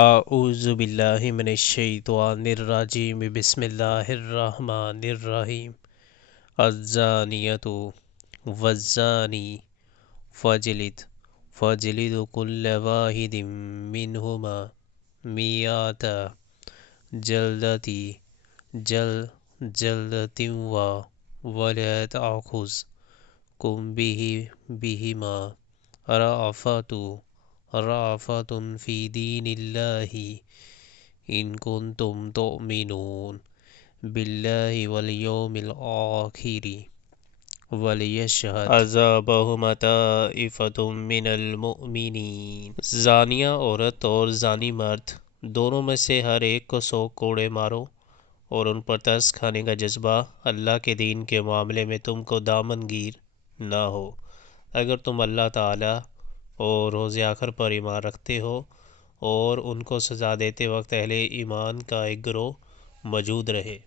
اعوذ باللہ من الشیطان الرجیم بسم اللہ الرحمن الرحیم الزانیۃ والزانی فجلد کل واحد منہما میۃ جلدۃ جلدۃ ولا تأخذکم بہما رأفۃ فی دین اللہ ان کنتم تؤمنون باللہ والیوم الآخر ولیشہد عذابہما طائفۃ من المؤمنین۔ زانیہ عورت اور زانی مرد دونوں میں سے ہر ایک کو 100 کوڑے مارو، اور ان پر ترس کھانے کا جذبہ اللہ کے دین کے معاملے میں تم کو دامن گیر نہ ہو، اگر تم اللہ تعالی اور روز آخر پر ایمان رکھتے ہو۔ اور ان کو سزا دیتے وقت اہل ایمان کا ایک گروہ موجود رہے۔